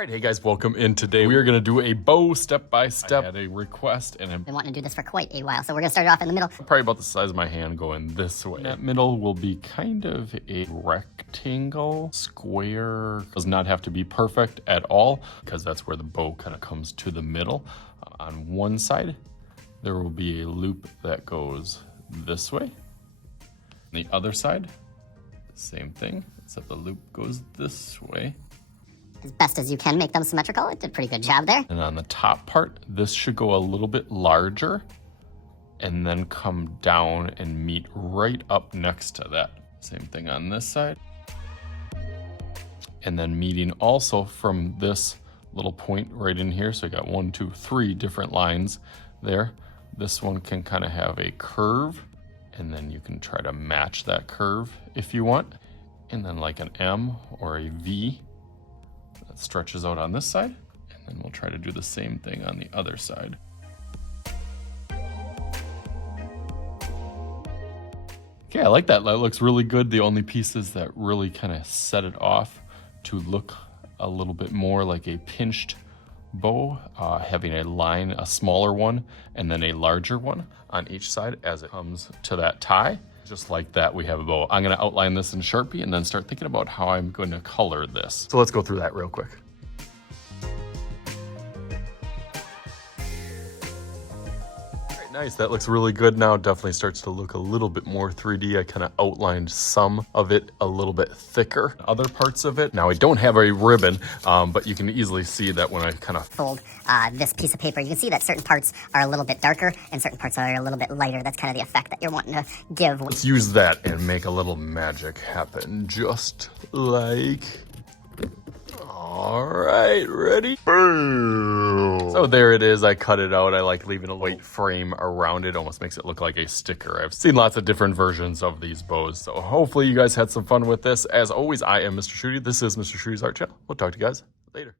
All right, hey guys, welcome in. Today we are going to do a bow step-by-step. I had a request and Been wanting to do this for quite a while, so we're going to start it off in the middle. probably about the size of my hand going this way. That middle will be kind of a rectangle. Square does not have to be perfect at all because that's where the bow kind of comes to the middle. On one side, there will be a loop that goes this way. On the other side, same thing, except the loop goes this way. As best as you can, make them symmetrical. It did a pretty good job there. And on the top part, this should go a little bit larger and then come down and meet right up next to that. Same thing on this side. And then meeting also from this little point right in here. So I got 1, 2, 3 different lines there. This one can kind of have a curve, and then you can try to match that curve if you want. And then like an M or a V that stretches out on this side, and then we'll try to do the same thing on the other side. Okay, I like that. That looks really good. The only pieces that really kind of set it off to look a little bit more like a pinched bow, having a line, a smaller one, and then a larger one on each side as it comes to that tie. Just like that, we have a bow. I'm going to outline this in Sharpie and then start thinking about how I'm going to color this. So let's go through that real quick. All right, nice. That looks really good now. Definitely starts to look a little bit more 3D. I kind of outlined some of it a little bit thicker. Other parts of it. Now I don't have a ribbon, but you can easily see that when I kind of fold this piece of paper, you can see that certain parts are a little bit darker and certain parts are a little bit lighter. That's kind of the effect that you're wanting to give. Let's use that and make a little magic happen, just like... All right, ready? Boom. So there it is. I cut it out. I like leaving a white frame around it. Almost makes it look like a sticker. I've seen lots of different versions of these bows. So hopefully you guys had some fun with this. As always, I am Mr. Shooty. This is Mr. Shooty's Art Channel. We'll talk to you guys later.